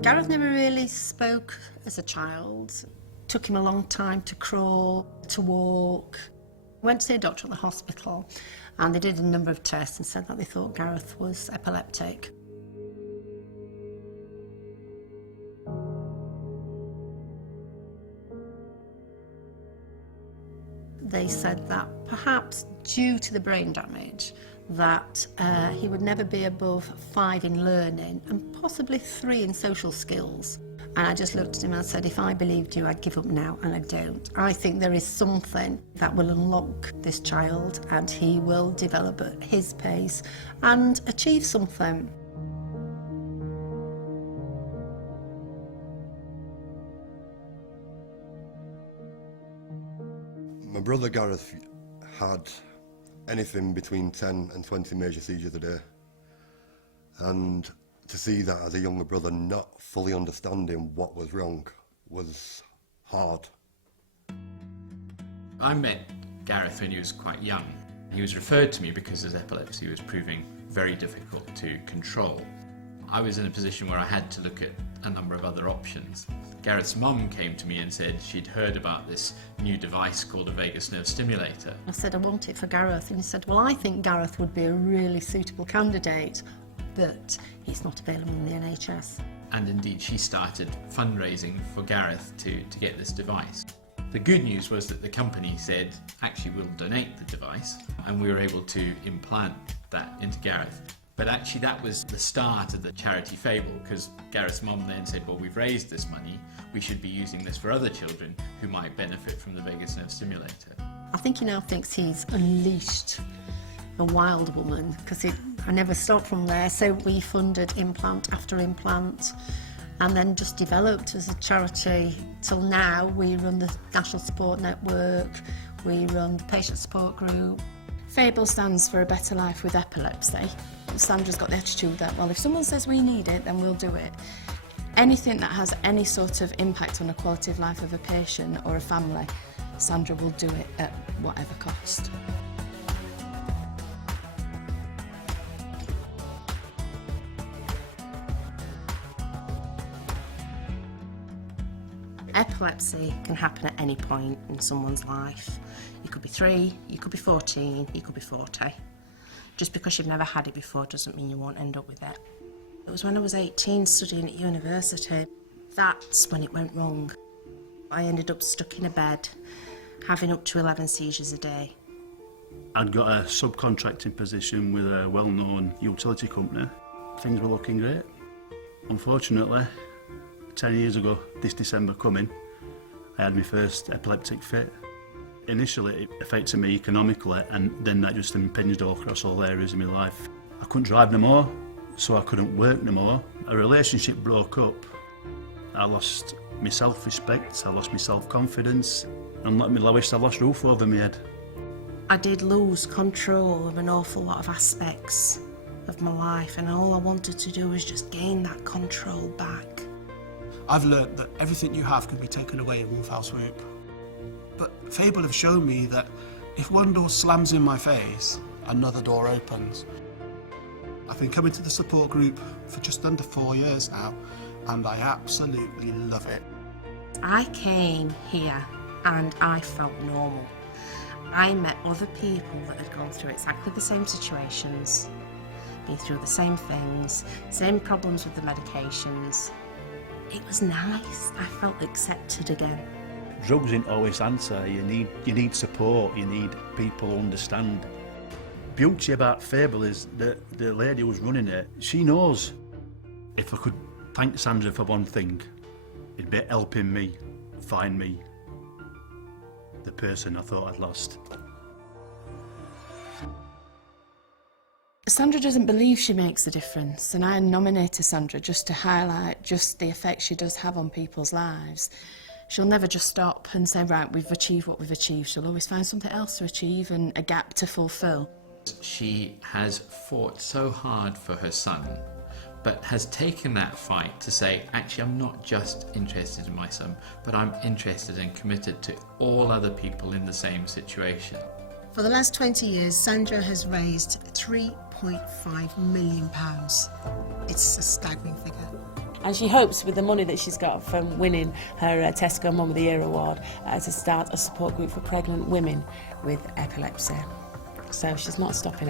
Gareth never really spoke as a child. Took him a long time to crawl, to walk. Went to see a doctor at the hospital and they did a number of tests and said that they thought Gareth was epileptic. They said that perhaps due to the brain damage that he would never be above 5 in learning and possibly 3 in social skills. And I just looked at him and said, if I believed you, I'd give up now, and I don't. I think there is something that will unlock this child and he will develop at his pace and achieve something. My brother Gareth had anything between 10 and 20 major seizures a day. And to see that as a younger brother not fully understanding what was wrong was hard. I met Gareth when he was quite young. He was referred to me because his epilepsy was proving very difficult to control. I was in a position where I had to look at a number of other options. Gareth's mum came to me and said she'd heard about this new device called a vagus nerve stimulator. I said, I want it for Gareth, and he said, well, I think Gareth would be a really suitable candidate, but it's not available in the NHS. And indeed, she started fundraising for Gareth to get this device. The good news was that the company said, actually, we'll donate the device, and we were able to implant that into Gareth. But actually that was the start of the charity Fable, because Gareth's mum then said, well, we've raised this money, we should be using this for other children who might benefit from the vagus nerve stimulator. I think he now thinks he's unleashed a wild woman, because I never stopped from there. So we funded implant after implant and then just developed as a charity. Till now we run the National Support Network, we run the Patient Support Group. Fable stands for A Better Life with Epilepsy. Sandra's got the attitude that, well, if someone says we need it, then we'll do it. Anything that has any sort of impact on the quality of life of a patient or a family, Sandra will do it at whatever cost. Epilepsy can happen at any point in someone's life. You could be 3, you could be 14, you could be 40. Just because you've never had it before doesn't mean you won't end up with it. It was when I was 18 studying at university, that's when it went wrong. I ended up stuck in a bed, having up to 11 seizures a day. I'd got a subcontracting position with a well-known utility company. Things were looking great. Unfortunately, 10 years ago, this December coming, I had my first epileptic fit. Initially, it affected me economically, and then that just impinged all across all areas of my life. I couldn't drive no more, so I couldn't work no more. A relationship broke up. I lost my self-respect, I lost my self-confidence, and at my lowest, I lost roof over my head. I did lose control of an awful lot of aspects of my life, and all I wanted to do was just gain that control back. I've learnt that everything you have can be taken away in one foul swoop. But Fable have shown me that if one door slams in my face, another door opens. I've been coming to the support group for just under 4 years now, and I absolutely love it. I came here and I felt normal. I met other people that had gone through exactly the same situations, been through the same things, same problems with the medications. It was nice. I felt accepted again. Drugs ain't always answer. You need support, you need people who understand. Beauty about Fable is that the lady who's running it, she knows. If I could thank Sandra for one thing, it'd be helping me find me, the person I thought I'd lost. Sandra doesn't believe she makes a difference, and I nominated Sandra just to highlight just the effect she does have on people's lives. She'll never just stop and say, right, we've achieved what we've achieved. She'll always find something else to achieve and a gap to fulfil. She has fought so hard for her son, but has taken that fight to say, actually, I'm not just interested in my son, but I'm interested and committed to all other people in the same situation. For the last 20 years, Sandra has raised £3.5 million. It's a staggering figure. And she hopes with the money that she's got from winning her Tesco Mum of the Year award to start a support group for pregnant women with epilepsy. So she's not stopping